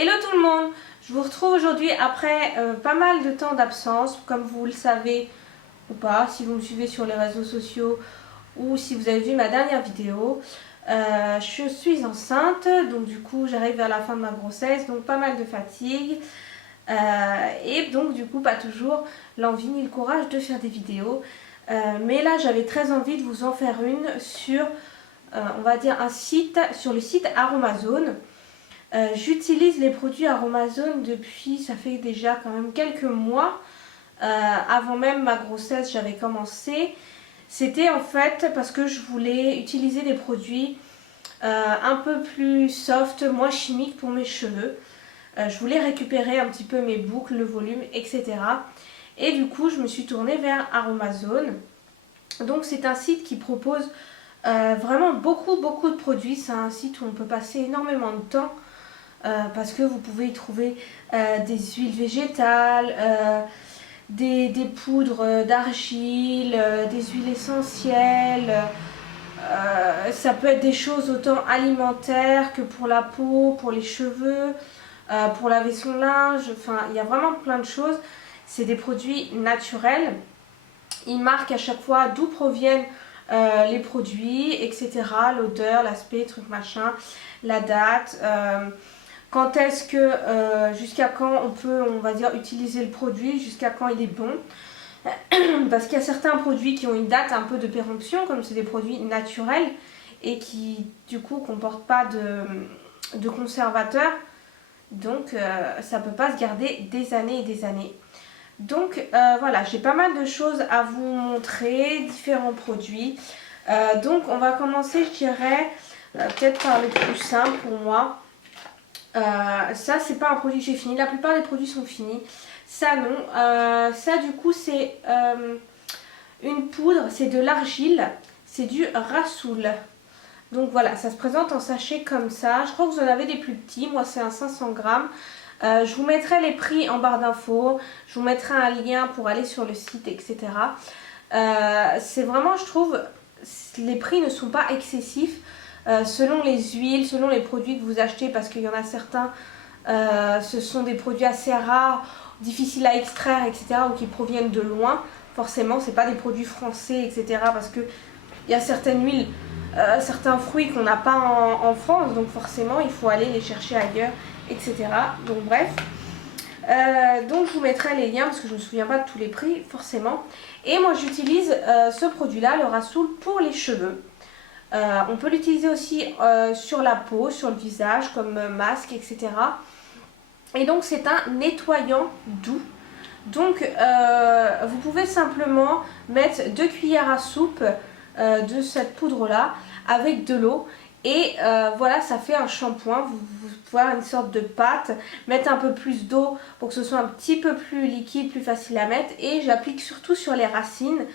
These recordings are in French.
Hello tout le monde, je vous retrouve aujourd'hui après pas mal de temps d'absence, comme vous le savez ou pas, si vous me suivez sur les réseaux sociaux ou si vous avez vu ma dernière vidéo. Je suis enceinte, donc du coup j'arrive vers la fin de ma grossesse, donc pas mal de fatigue. Et donc du coup pas toujours l'envie ni le courage de faire des vidéos. Mais là j'avais très envie de vous en faire une sur, on va dire un site, sur le site Aromazone. J'utilise les produits Aromazone depuis, ça fait déjà quand même quelques mois. Avant même ma grossesse, j'avais commencé. C'était en fait parce que je voulais utiliser des produits un peu plus soft, moins chimiques pour mes cheveux. Je voulais récupérer un petit peu mes boucles, le volume, etc. Et du coup, je me suis tournée vers Aromazone. Donc c'est un site qui propose vraiment beaucoup de produits. C'est un site où on peut passer énormément de temps. Parce que vous pouvez y trouver des huiles végétales, des poudres d'argile, des huiles essentielles. Ça peut être des choses autant alimentaires que pour la peau, pour les cheveux, pour laver son linge. Enfin, il y a vraiment plein de choses. C'est des produits naturels. Ils marquent à chaque fois d'où proviennent les produits, etc. L'odeur, l'aspect, truc machin, la date. Quand est-ce que, jusqu'à quand on peut, on va dire, utiliser le produit, jusqu'à quand il est bon. Parce qu'il y a certains produits qui ont une date un peu de péremption, comme c'est des produits naturels et qui, du coup, ne comportent pas de conservateurs. Donc, ça ne peut pas se garder des années et des années. Donc, voilà, j'ai pas mal de choses à vous montrer, différents produits. Donc, on va commencer, je dirais, peut-être par le plus simple pour moi. Ça c'est pas un produit que j'ai fini, la plupart des produits sont finis. Ça non, ça du coup c'est une poudre, c'est de l'argile, c'est du Rassoul. Donc voilà, ça se présente en sachet comme ça. Je crois que vous en avez des plus petits, moi c'est un 500 grammes. Je vous mettrai les prix en barre d'infos, je vous mettrai un lien pour aller sur le site, etc. C'est vraiment, je trouve, les prix ne sont pas excessifs. Selon les huiles, selon les produits que vous achetez, parce qu'il y en a certains, ce sont des produits assez rares, difficiles à extraire, etc., ou qui proviennent de loin. Forcément, c'est pas des produits français, etc., parce que il y a certaines huiles, certains fruits qu'on n'a pas en France, donc forcément, il faut aller les chercher ailleurs, etc. Donc bref. Donc je vous mettrai les liens parce que je ne me souviens pas de tous les prix, forcément. Et moi, j'utilise ce produit-là, le Rassoul, pour les cheveux. On peut l'utiliser aussi sur la peau, sur le visage, comme masque, etc. Et donc c'est un nettoyant doux. Donc vous pouvez simplement mettre 2 cuillères à soupe de cette poudre-là avec de l'eau. Et voilà, ça fait un shampoing. Vous pouvez avoir une sorte de pâte, mettre un peu plus d'eau pour que ce soit un petit peu plus liquide, plus facile à mettre. Et j'applique surtout sur les racines.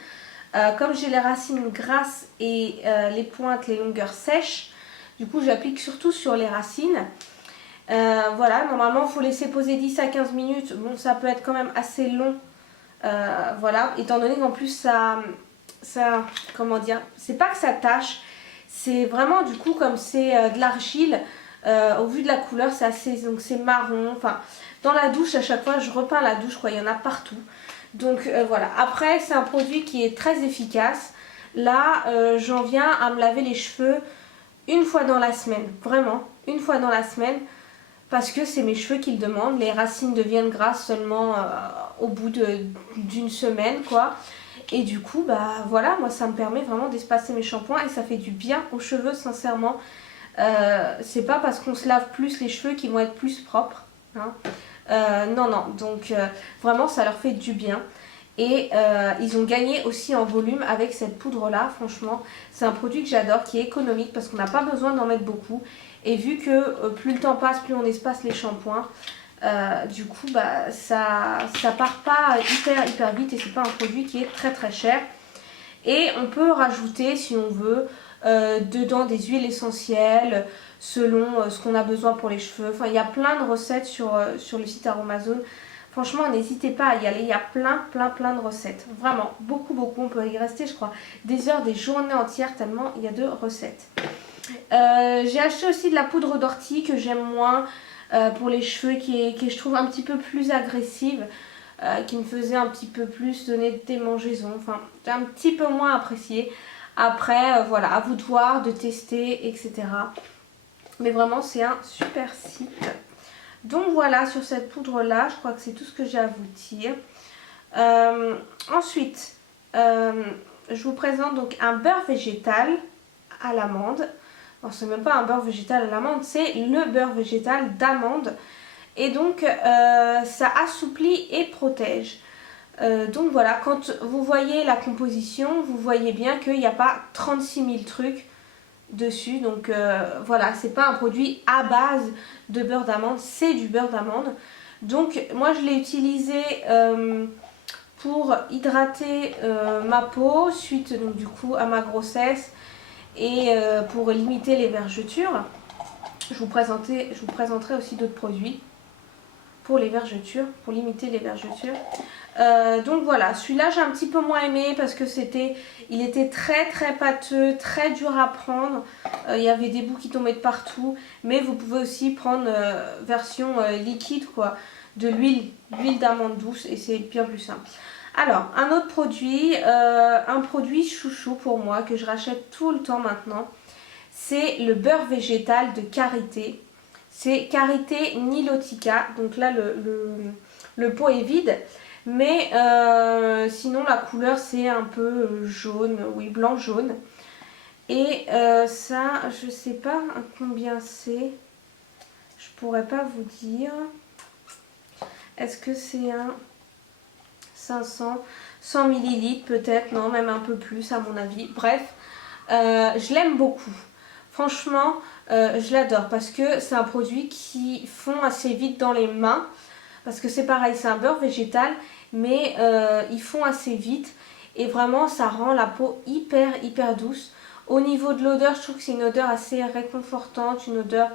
Comme j'ai les racines grasses et les pointes, les longueurs sèches, du coup j'applique surtout sur les racines. Voilà, normalement il faut laisser poser 10 à 15 minutes. Bon, ça peut être quand même assez long. Voilà, étant donné qu'en plus ça, comment dire, c'est pas que ça tâche, c'est vraiment du coup comme c'est de l'argile, au vu de la couleur c'est assez, donc c'est marron. Enfin, dans la douche à chaque fois je repeins la douche, quoi, il y en a partout. Donc voilà, après c'est un produit qui est très efficace. Là j'en viens à me laver les cheveux une fois dans la semaine, vraiment une fois dans la semaine, parce que c'est mes cheveux qui le demandent. Les racines deviennent grasses seulement au bout d'une semaine, quoi. Et du coup bah voilà, moi ça me permet vraiment d'espacer mes shampoings et ça fait du bien aux cheveux, sincèrement. C'est pas parce qu'on se lave plus les cheveux qu'ils vont être plus propres, hein. Non, donc vraiment ça leur fait du bien. Et ils ont gagné aussi en volume avec cette poudre là. Franchement c'est un produit que j'adore, qui est économique parce qu'on n'a pas besoin d'en mettre beaucoup. Et vu que plus le temps passe, plus on espace les shampoings, du coup bah ça part pas hyper vite. Et c'est pas un produit qui est très cher. Et on peut rajouter, si on veut, dedans des huiles essentielles selon ce qu'on a besoin pour les cheveux. Enfin, il y a plein de recettes sur le site Aromazone. Franchement, n'hésitez pas à y aller. Il y a plein de recettes. Vraiment, beaucoup. On peut y rester, je crois, des heures, des journées entières tellement il y a de recettes. J'ai acheté aussi de la poudre d'ortie que j'aime moins. pour les cheveux qui est je trouve un petit peu plus agressive, qui me faisait un petit peu plus donner de démangeaisons. Enfin, j'ai un petit peu moins apprécié. Après, voilà, à vous de voir, de tester, etc. Mais vraiment, c'est un super site. Donc voilà, sur cette poudre-là, je crois que c'est tout ce que j'ai à vous dire. Ensuite, je vous présente donc un beurre végétal à l'amande. Alors, c'est même pas un beurre végétal à l'amande, c'est le beurre végétal d'amande. Et donc, ça assouplit et protège. Donc voilà, quand vous voyez la composition, vous voyez bien qu'il n'y a pas 36 000 trucs dessus. Donc voilà, c'est pas un produit à base de beurre d'amande, c'est du beurre d'amande. Donc moi je l'ai utilisé pour hydrater ma peau suite donc du coup à ma grossesse et pour limiter les vergetures. Je vous présenterai aussi d'autres produits pour les vergetures, pour limiter les vergetures. Donc voilà, celui-là j'ai un petit peu moins aimé parce que il était très très pâteux, très dur à prendre. Il y avait des bouts qui tombaient de partout. Mais vous pouvez aussi prendre version liquide quoi, de l'huile d'amande douce et c'est bien plus simple. Alors, un autre produit, un produit chouchou pour moi que je rachète tout le temps maintenant. C'est le beurre végétal de Karité. C'est Karité Nilotica. Donc là, le pot est vide. Mais sinon, la couleur, c'est un peu jaune. Oui, blanc-jaune. Et ça, je sais pas combien c'est. Je pourrais pas vous dire. Est-ce que c'est un 500, 100 millilitres peut-être? Non, même un peu plus à mon avis. Bref, je l'aime beaucoup. Franchement, je l'adore parce que c'est un produit qui fond assez vite dans les mains. Parce que c'est pareil, c'est un beurre végétal, mais ils fond assez vite. Et vraiment, ça rend la peau hyper douce. Au niveau de l'odeur, je trouve que c'est une odeur assez réconfortante, une odeur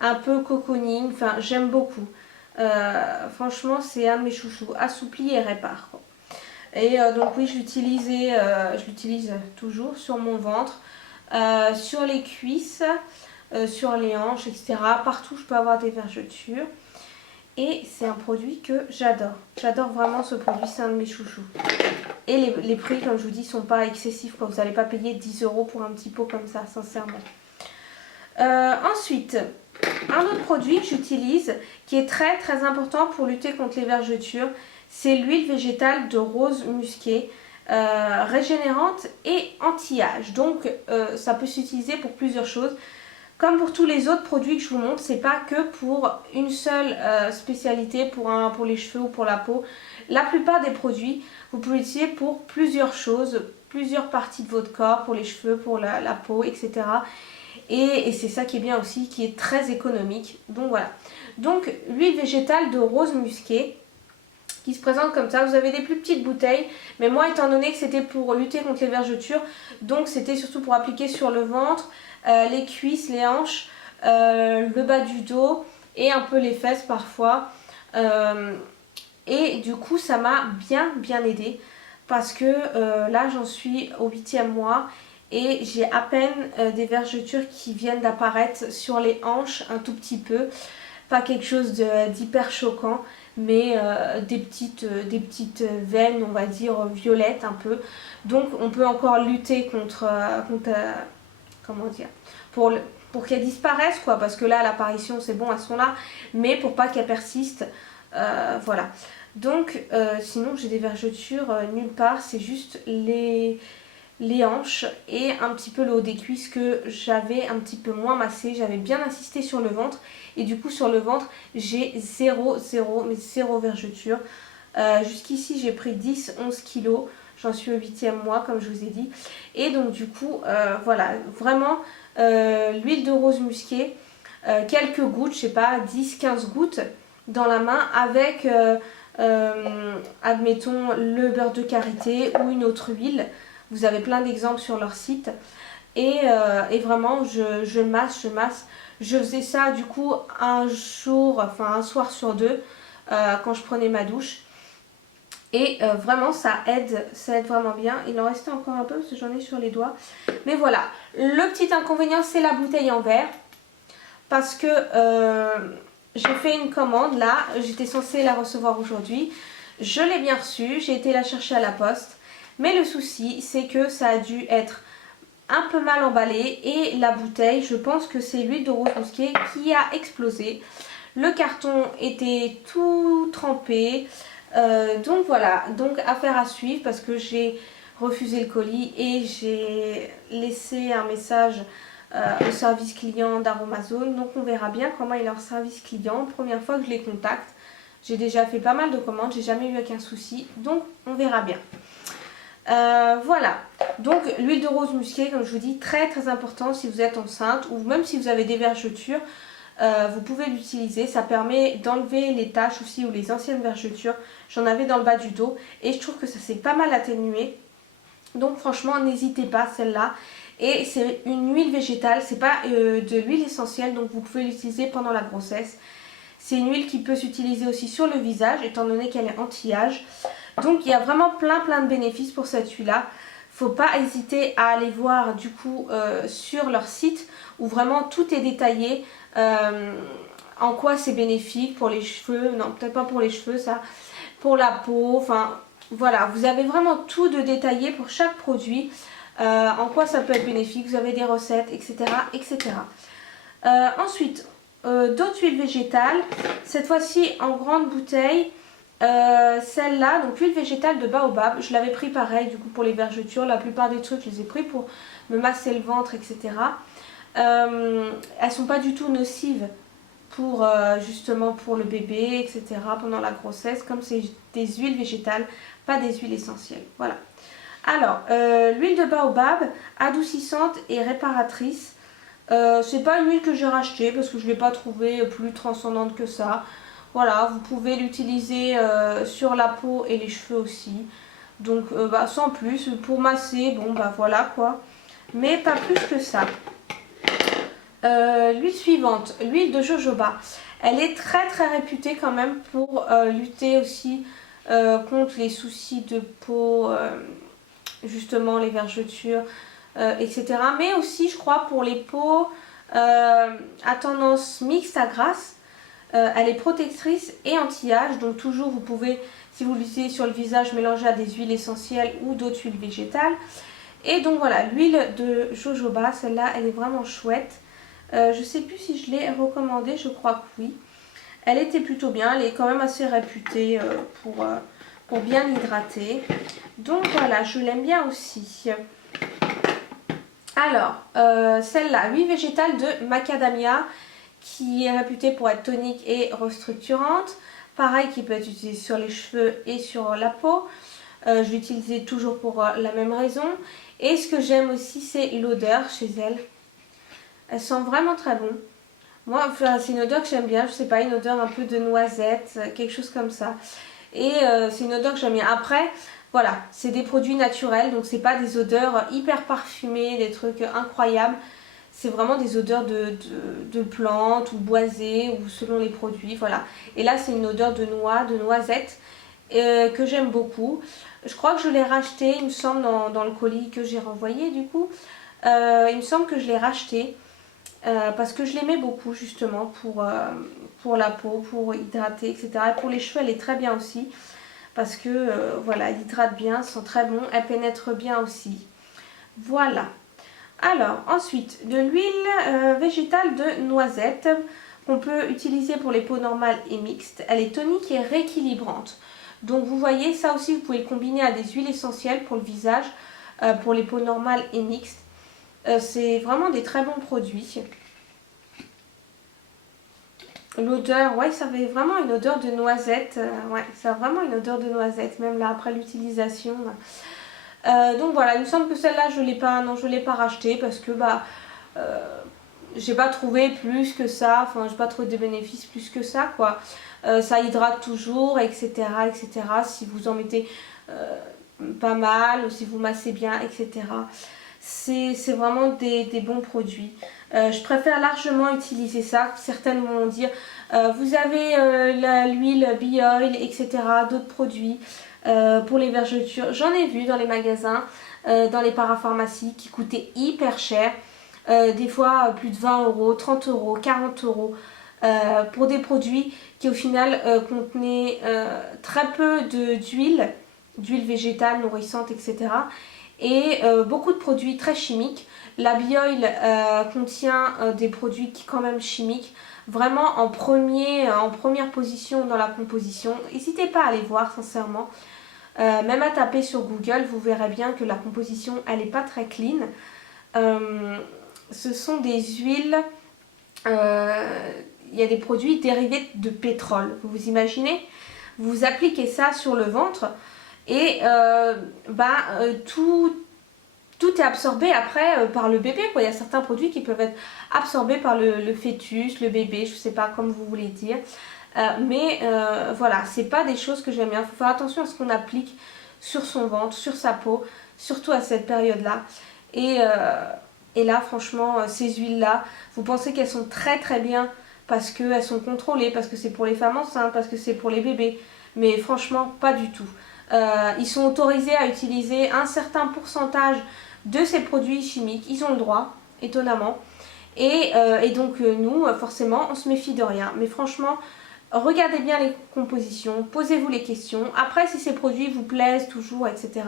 un peu cocooning. Enfin, j'aime beaucoup. Franchement, c'est un de mes chouchous. Assoupli et répare, quoi. Et donc oui, je l'utilise toujours sur mon ventre. Sur les cuisses, sur les hanches, etc. Partout je peux avoir des vergetures. Et c'est un produit que j'adore. J'adore vraiment ce produit, c'est un de mes chouchous. Et les prix, comme je vous dis, sont pas excessifs, quoi. Vous n'allez pas payer 10 € pour un petit pot comme ça, sincèrement. Ensuite, un autre produit que j'utilise, qui est très important pour lutter contre les vergetures, c'est l'huile végétale de rose musquée. Régénérante et anti-âge. Donc ça peut s'utiliser pour plusieurs choses. Comme pour tous les autres produits que je vous montre, c'est pas que pour une seule spécialité, pour les cheveux ou pour la peau. La plupart des produits, vous pouvez l'utiliser pour plusieurs choses, plusieurs parties de votre corps, pour les cheveux, pour la peau, etc. Et c'est ça qui est bien aussi, qui est très économique. Donc voilà. Donc l'huile végétale de rose musquée, qui se présente comme ça. Vous avez des plus petites bouteilles, mais moi étant donné que c'était pour lutter contre les vergetures, donc c'était surtout pour appliquer sur le ventre, les cuisses, les hanches, le bas du dos et un peu les fesses parfois. Et du coup ça m'a bien aidé parce que là j'en suis au 8e mois et j'ai à peine des vergetures qui viennent d'apparaître sur les hanches un tout petit peu. Pas quelque chose d'hyper choquant, mais des petites veines, on va dire, violettes un peu. Donc on peut encore lutter contre comment dire, pour qu'elles disparaissent, quoi, parce que là, à l'apparition, c'est bon, elles sont là, mais pour pas qu'elles persistent, voilà. Donc, sinon, j'ai des vergetures nulle part, c'est juste les hanches et un petit peu le haut des cuisses que j'avais un petit peu moins massé. J'avais bien insisté sur le ventre et du coup sur le ventre j'ai zéro vergeture. Jusqu'ici j'ai pris 10-11 kilos, j'en suis au 8e mois comme je vous ai dit. Et donc du coup voilà, vraiment l'huile de rose musquée, quelques gouttes, je sais pas, 10-15 gouttes dans la main avec admettons le beurre de karité ou une autre huile. Vous avez plein d'exemples sur leur site. Et vraiment, je masse. Je faisais ça du coup un soir sur deux quand je prenais ma douche. Et vraiment, ça aide vraiment bien. Il en restait encore un peu parce que j'en ai sur les doigts. Mais voilà, le petit inconvénient, c'est la bouteille en verre. Parce que j'ai fait une commande là, j'étais censée la recevoir aujourd'hui. Je l'ai bien reçue, j'ai été la chercher à la poste. Mais le souci, c'est que ça a dû être un peu mal emballé et la bouteille, je pense que c'est l'huile de rose musquée qui a explosé. Le carton était tout trempé. Donc voilà, donc affaire à suivre parce que j'ai refusé le colis et j'ai laissé un message au service client d'Aromazone. Donc on verra bien comment est leur service client. Première fois que je les contacte. J'ai déjà fait pas mal de commandes, j'ai jamais eu aucun souci. Donc on verra bien. Voilà, donc l'huile de rose musquée, comme je vous dis, très très important si vous êtes enceinte ou même si vous avez des vergetures, vous pouvez l'utiliser. Ça permet d'enlever les taches aussi ou les anciennes vergetures. J'en avais dans le bas du dos et je trouve que ça s'est pas mal atténué. Donc franchement, n'hésitez pas celle-là. Et c'est une huile végétale, c'est pas de l'huile essentielle, donc vous pouvez l'utiliser pendant la grossesse. C'est une huile qui peut s'utiliser aussi sur le visage, étant donné qu'elle est anti-âge. Donc il y a vraiment plein de bénéfices pour cette huile-là. Faut pas hésiter à aller voir du coup sur leur site où vraiment tout est détaillé. En quoi c'est bénéfique pour les cheveux, non peut-être pas pour les cheveux ça, pour la peau, enfin voilà, vous avez vraiment tout de détaillé pour chaque produit. En quoi ça peut être bénéfique, vous avez des recettes, etc. etc. Ensuite, d'autres huiles végétales, cette fois-ci en grande bouteille. Celle-là, donc huile végétale de baobab, je l'avais pris pareil du coup pour les vergetures, la plupart des trucs je les ai pris pour me masser le ventre, etc. Elles sont pas du tout nocives pour justement pour le bébé, etc. pendant la grossesse, comme c'est des huiles végétales, pas des huiles essentielles. Voilà. Alors, l'huile de baobab, adoucissante et réparatrice. C'est pas une huile que j'ai rachetée parce que je ne l'ai pas trouvée plus transcendante que ça. Voilà, vous pouvez l'utiliser sur la peau et les cheveux aussi. Donc sans plus, pour masser, bon bah voilà quoi. Mais pas plus que ça. L'huile suivante, l'huile de jojoba. Elle est très réputée quand même pour lutter aussi contre les soucis de peau, justement les vergetures, etc. Mais aussi je crois pour les peaux à tendance mixte à grasse. Elle est protectrice et anti-âge, donc toujours vous pouvez, si vous l'utilisez sur le visage, mélanger à des huiles essentielles ou d'autres huiles végétales. Et donc voilà, l'huile de jojoba, celle-là, elle est vraiment chouette. Je ne sais plus si je l'ai recommandée, je crois que oui. Elle était plutôt bien, elle est quand même assez réputée pour bien hydrater. Donc voilà, je l'aime bien aussi. Alors, celle-là, huile végétale de macadamia, qui est réputée pour être tonique et restructurante. Pareil, qui peut être utilisée sur les cheveux et sur la peau. Je l'utilisais toujours pour la même raison. Et ce que j'aime aussi, c'est l'odeur chez elle. Elle sent vraiment très bon. Moi, enfin, c'est une odeur que j'aime bien. Je sais pas, une odeur un peu de noisette, quelque chose comme ça. Et c'est une odeur que j'aime bien. Après, voilà, c'est des produits naturels. Donc, c'est pas des odeurs hyper parfumées, des trucs incroyables. C'est vraiment des odeurs de plantes ou boisées ou selon les produits, voilà. Et là, c'est une odeur de noix, de noisette que j'aime beaucoup. Je crois que je l'ai racheté, il me semble, dans le colis que j'ai renvoyé du coup. Il me semble que je l'ai racheté parce que je l'aimais beaucoup justement pour la peau, pour hydrater, etc. Et pour les cheveux, elle est très bien aussi parce que voilà, elle hydrate bien, sent très bon, elle pénètre bien aussi. Voilà. Alors, ensuite, de l'huile végétale de noisette qu'on peut utiliser pour les peaux normales et mixtes. Elle est tonique et rééquilibrante. Donc, vous voyez, ça aussi, vous pouvez le combiner à des huiles essentielles pour le visage, pour les peaux normales et mixtes. C'est vraiment des très bons produits. L'odeur, ouais, ça avait vraiment une odeur de noisette. Ouais, ça a vraiment une odeur de noisette, même là, après l'utilisation. Donc voilà, il me semble que celle-là je l'ai pas, non je l'ai pas rachetée parce que j'ai pas trouvé plus que ça, enfin j'ai pas trouvé de bénéfices plus que ça quoi. Ça hydrate toujours, etc., etc. Si vous en mettez pas mal ou si vous massez bien, etc. C'est vraiment des bons produits. Je préfère largement utiliser ça. Certaines vont dire vous avez l'huile Bee Oil, etc., d'autres produits pour les vergetures. J'en ai vu dans les magasins, dans les parapharmacies qui coûtaient hyper cher. Des fois plus de 20 euros, 30 euros, 40 euros. pour des produits qui au final contenaient très peu d'huile végétale, nourrissante, etc. Et beaucoup de produits très chimiques. La Bioil contient des produits qui quand même chimiques, vraiment en première position dans la composition. N'hésitez pas à aller voir sincèrement. Même à taper sur Google, vous verrez bien que la composition, elle n'est pas très clean. Ce sont des huiles, il y a des produits dérivés de pétrole. Vous imaginez? Vous appliquez ça sur le ventre et tout est absorbé après par le bébé, quoi. Il y a certains produits qui peuvent être absorbés par le fœtus, le bébé, je ne sais pas comme vous voulez dire. Voilà, c'est pas des choses que j'aime bien. Il faut faire attention à ce qu'on applique sur son ventre, sur sa peau, surtout à cette période-là. Et là, franchement, ces huiles-là, vous pensez qu'elles sont très très bien parce qu'elles sont contrôlées, parce que c'est pour les femmes enceintes, parce que c'est pour les bébés. Mais franchement, pas du tout. Ils sont autorisés à utiliser un certain pourcentage de ces produits chimiques. Ils ont le droit, étonnamment. Et donc, nous, forcément, on se méfie de rien. Mais franchement, regardez bien les compositions, posez-vous les questions. Après, si ces produits vous plaisent toujours, etc.,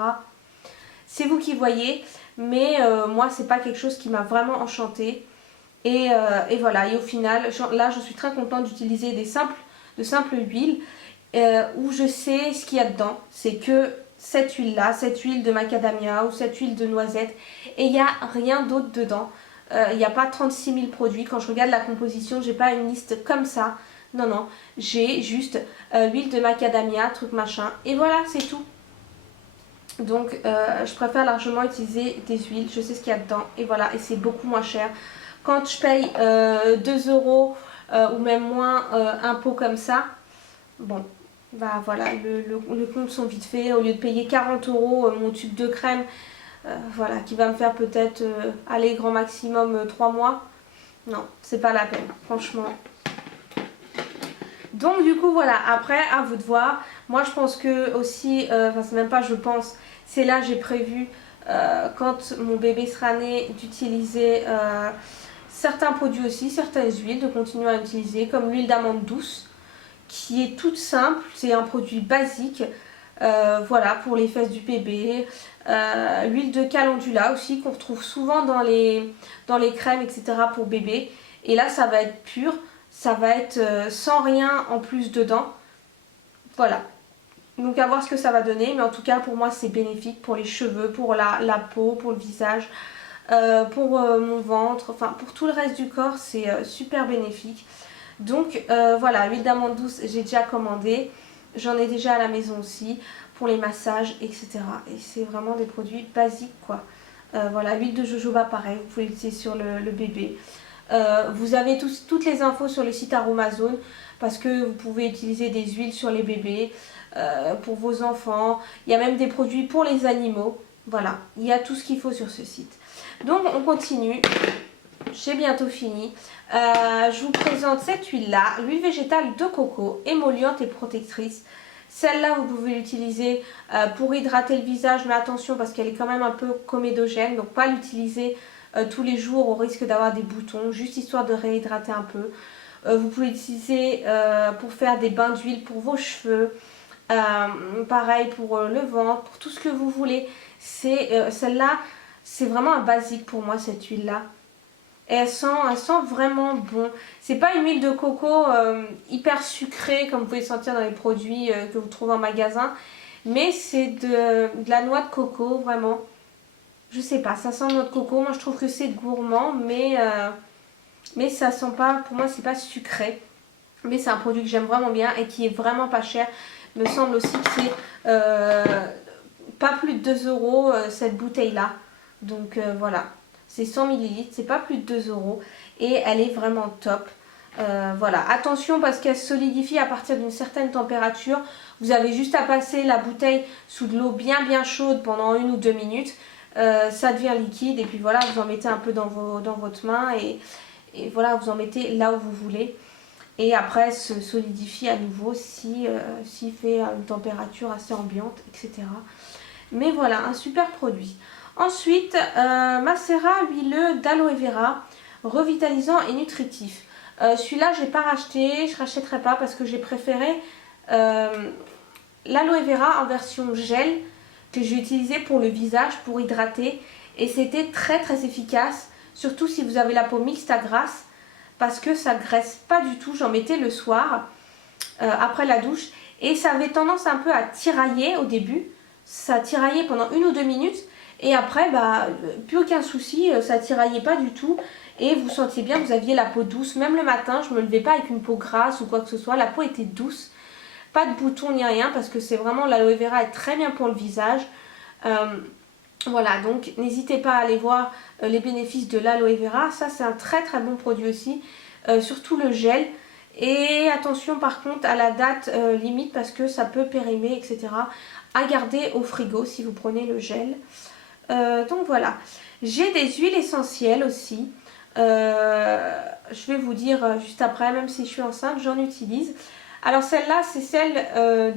c'est vous qui voyez. Mais moi, c'est pas quelque chose qui m'a vraiment enchantée. Et voilà, et au final, là, je suis très contente d'utiliser de simples huiles où je sais ce qu'il y a dedans. C'est que cette huile-là, cette huile de macadamia ou cette huile de noisette, et il n'y a rien d'autre dedans. Il n'y a pas 36 000 produits. Quand je regarde la composition, j'ai pas une liste comme ça. Non, non, j'ai juste huile de macadamia, truc machin. Et voilà, c'est tout. Donc, je préfère largement utiliser des huiles. Je sais ce qu'il y a dedans. Et voilà, et c'est beaucoup moins cher. Quand je paye 2 euros ou même moins un pot comme ça, bon, bah voilà, le compte sont vite fait. Au lieu de payer 40 euros mon tube de crème, voilà, qui va me faire peut-être aller grand maximum 3 mois. Non, c'est pas la peine, franchement. Donc du coup voilà, après à vous de voir. Moi je pense que aussi, enfin c'est même pas je pense, c'est là j'ai prévu quand mon bébé sera né d'utiliser certains produits aussi, certaines huiles, de continuer à utiliser comme l'huile d'amande douce qui est toute simple, c'est un produit basique. Voilà, pour les fesses du bébé. L'huile de calendula aussi qu'on retrouve souvent dans les crèmes, etc. pour bébé. Et là, ça va être pur. Ça va être sans rien en plus dedans. Voilà. Donc à voir ce que ça va donner. Mais en tout cas, pour moi, c'est bénéfique pour les cheveux, pour la peau, pour le visage, pour mon ventre. Enfin, pour tout le reste du corps, c'est super bénéfique. Donc voilà, l'huile d'amande douce, j'ai déjà commandé. J'en ai déjà à la maison aussi pour les massages, etc. Et c'est vraiment des produits basiques, quoi. Voilà, l'huile de jojoba, pareil, vous pouvez l'utiliser sur le bébé. Vous avez toutes les infos sur le site Aromazone parce que vous pouvez utiliser des huiles sur les bébés, pour vos enfants. Il y a même des produits pour les animaux. Voilà, il y a tout ce qu'il faut sur ce site. Donc on continue. J'ai bientôt fini. Je vous présente cette huile-là, l'huile végétale de coco, émolliente et protectrice. Celle-là, vous pouvez l'utiliser pour hydrater le visage, mais attention parce qu'elle est quand même un peu comédogène, donc pas l'utiliser tous les jours au risque d'avoir des boutons, juste histoire de réhydrater un peu. Vous pouvez l'utiliser pour faire des bains d'huile pour vos cheveux, pareil pour le ventre, pour tout ce que vous voulez. Celle-là, c'est vraiment un basique pour moi, cette huile-là. Et elle sent vraiment bon. C'est pas une huile de coco hyper sucrée comme vous pouvez sentir dans les produits que vous trouvez en magasin. Mais c'est de la noix de coco, vraiment. Je sais pas, ça sent noix de coco. Moi je trouve que c'est gourmand, mais ça sent pas, pour moi c'est pas sucré. Mais c'est un produit que j'aime vraiment bien et qui est vraiment pas cher. Il me semble aussi que c'est pas plus de 2 euros cette bouteille là. Donc voilà. C'est 100 ml, c'est pas plus de 2 euros et elle est vraiment top. Voilà, attention parce qu'elle solidifie à partir d'une certaine température. Vous avez juste à passer la bouteille sous de l'eau bien chaude pendant 1 ou 2 minutes. Ça devient liquide et puis voilà, vous en mettez un peu dans votre main et voilà, vous en mettez là où vous voulez. Et après, elle se solidifie à nouveau s'il fait une température assez ambiante, etc. Mais voilà, un super produit. Ensuite, macérat huileux d'aloe vera, revitalisant et nutritif. Celui-là, je n'ai pas racheté, je ne rachèterai pas parce que j'ai préféré l'aloe vera en version gel que j'ai utilisé pour le visage, pour hydrater. Et c'était très très efficace, surtout si vous avez la peau mixte à grasse, parce que ça graisse pas du tout. J'en mettais le soir, après la douche, et ça avait tendance un peu à tirailler au début. Ça tiraillait pendant 1 ou 2 minutes, et après, bah, plus aucun souci, ça tiraillait pas du tout. Et vous sentiez bien que vous aviez la peau douce. Même le matin, je me levais pas avec une peau grasse ou quoi que ce soit. La peau était douce. Pas de boutons ni rien parce que c'est vraiment l'aloe vera est très bien pour le visage. Voilà, donc n'hésitez pas à aller voir les bénéfices de l'aloe vera. Ça, c'est un très très bon produit aussi. Surtout le gel. Et attention par contre à la date limite parce que ça peut périmer, etc. À garder au frigo si vous prenez le gel. Donc voilà. J'ai des huiles essentielles aussi. Je vais vous dire juste après, même si je suis enceinte, j'en utilise. Alors celle-là, c'est celle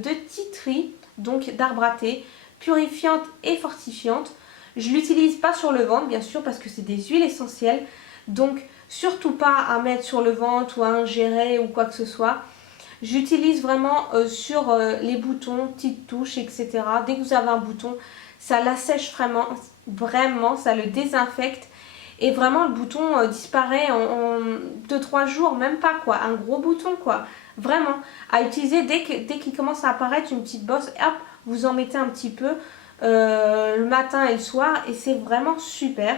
de Tea Tree, donc d'arbre à thé, purifiante et fortifiante. Je ne l'utilise pas sur le ventre, bien sûr, parce que c'est des huiles essentielles. Donc surtout pas à mettre sur le ventre ou à ingérer ou quoi que ce soit. J'utilise vraiment sur les boutons, petites touches, etc. Dès que vous avez un bouton, ça l'assèche vraiment, vraiment, ça le désinfecte. Et vraiment, le bouton disparaît en 2-3 jours, même pas quoi. Un gros bouton quoi. Vraiment. À utiliser dès qu'il commence à apparaître une petite bosse, hop, vous en mettez un petit peu le matin et le soir. Et c'est vraiment super.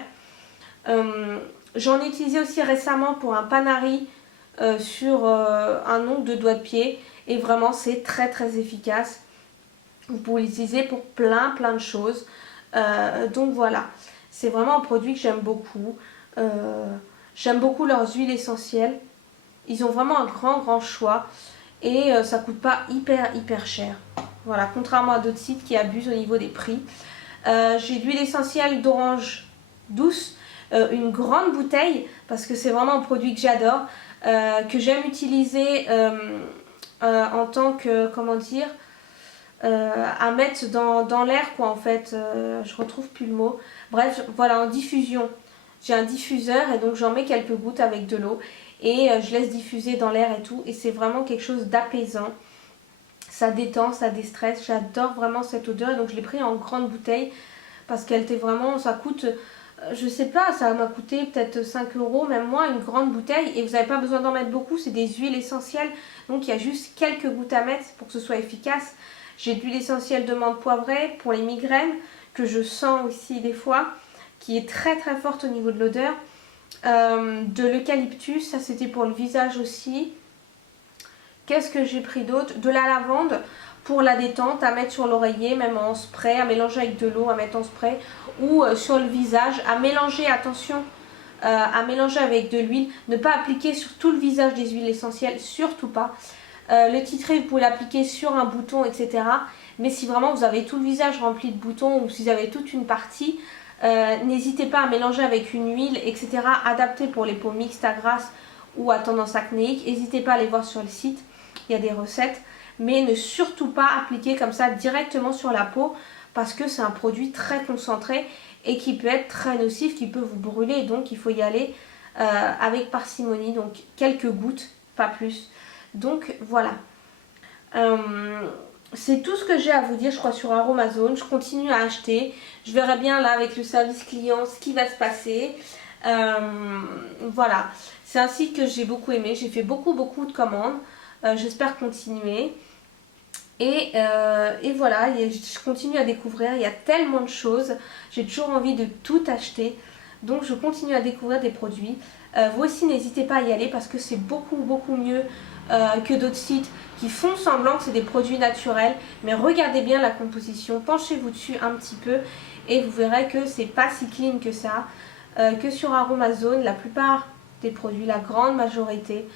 J'en ai utilisé aussi récemment pour un panari sur un ongle de doigt de pied. Et vraiment, c'est très très efficace. Vous pouvez l'utiliser pour plein de choses. Donc voilà. C'est vraiment un produit que j'aime beaucoup. J'aime beaucoup leurs huiles essentielles. Ils ont vraiment un grand choix. Et ça coûte pas hyper cher. Voilà, contrairement à d'autres sites qui abusent au niveau des prix. J'ai de l'huile essentielle d'orange douce. Une grande bouteille. Parce que c'est vraiment un produit que j'adore. Que j'aime utiliser en tant que, comment dire... à mettre dans l'air quoi en fait, je retrouve plus le mot, bref voilà, en diffusion. J'ai un diffuseur et donc j'en mets quelques gouttes avec de l'eau et je laisse diffuser dans l'air et tout, et c'est vraiment quelque chose d'apaisant, ça détend, ça déstresse, j'adore vraiment cette odeur. Et donc je l'ai pris en grande bouteille parce qu'elle était vraiment, ça coûte, je sais pas, ça m'a coûté peut-être 5 €, même moins, une grande bouteille, et vous n'avez pas besoin d'en mettre beaucoup, c'est des huiles essentielles, donc il y a juste quelques gouttes à mettre pour que ce soit efficace. J'ai de l'huile essentielle de menthe poivrée pour les migraines, que je sens aussi des fois, qui est très forte au niveau de l'odeur. De l'eucalyptus, ça c'était pour le visage aussi. Qu'est-ce que j'ai pris d'autre? De la lavande pour la détente, à mettre sur l'oreiller, même en spray, à mélanger avec de l'eau, à mettre en spray, ou sur le visage, à mélanger, attention, à mélanger avec de l'huile. Ne pas appliquer sur tout le visage des huiles essentielles, surtout pas. Le tea tree, vous pouvez l'appliquer sur un bouton, etc. Mais si vraiment vous avez tout le visage rempli de boutons, ou si vous avez toute une partie, n'hésitez pas à mélanger avec une huile, etc. adaptée pour les peaux mixtes à grasse ou à tendance acnéique. N'hésitez pas à aller voir sur le site, il y a des recettes. Mais ne surtout pas appliquer comme ça directement sur la peau, parce que c'est un produit très concentré et qui peut être très nocif, qui peut vous brûler. Donc il faut y aller avec parcimonie, donc quelques gouttes, pas plus. Donc voilà, c'est tout ce que j'ai à vous dire, je crois, sur Aromazone. Je continue à acheter, je verrai bien là avec le service client ce qui va se passer. Voilà, c'est un site que j'ai beaucoup aimé, j'ai fait beaucoup de commandes, j'espère continuer. Et voilà, je continue à découvrir, il y a tellement de choses, j'ai toujours envie de tout acheter. Donc je continue à découvrir des produits. Vous aussi n'hésitez pas à y aller parce que c'est beaucoup mieux que d'autres sites qui font semblant que c'est des produits naturels. Mais regardez bien la composition, penchez-vous dessus un petit peu et vous verrez que c'est pas si clean que ça. Que sur Aromazone, la plupart des produits, la grande majorité,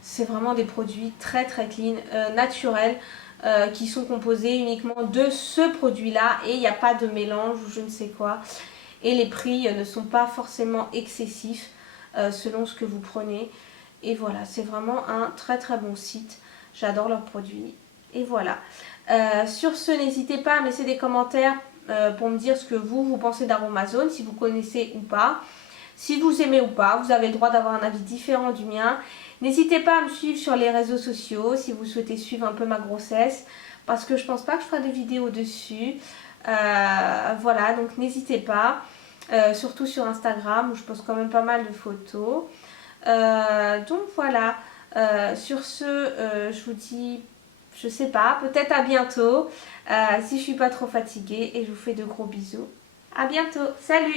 c'est vraiment des produits très clean, naturels. Qui sont composés uniquement de ce produit là et il n'y a pas de mélange ou je ne sais quoi, et les prix ne sont pas forcément excessifs selon ce que vous prenez. Et voilà, c'est vraiment un très bon site, j'adore leurs produits. Et voilà, sur ce, n'hésitez pas à me laisser des commentaires pour me dire ce que vous pensez d'Aromazone, si vous connaissez ou pas. Si vous aimez ou pas, vous avez le droit d'avoir un avis différent du mien. N'hésitez pas à me suivre sur les réseaux sociaux si vous souhaitez suivre un peu ma grossesse, parce que je pense pas que je ferai des vidéos dessus. Voilà, donc n'hésitez pas, surtout sur Instagram où je poste quand même pas mal de photos. Donc voilà, sur ce, je vous dis, je sais pas, peut-être à bientôt, si je suis pas trop fatiguée, et je vous fais de gros bisous. À bientôt, salut!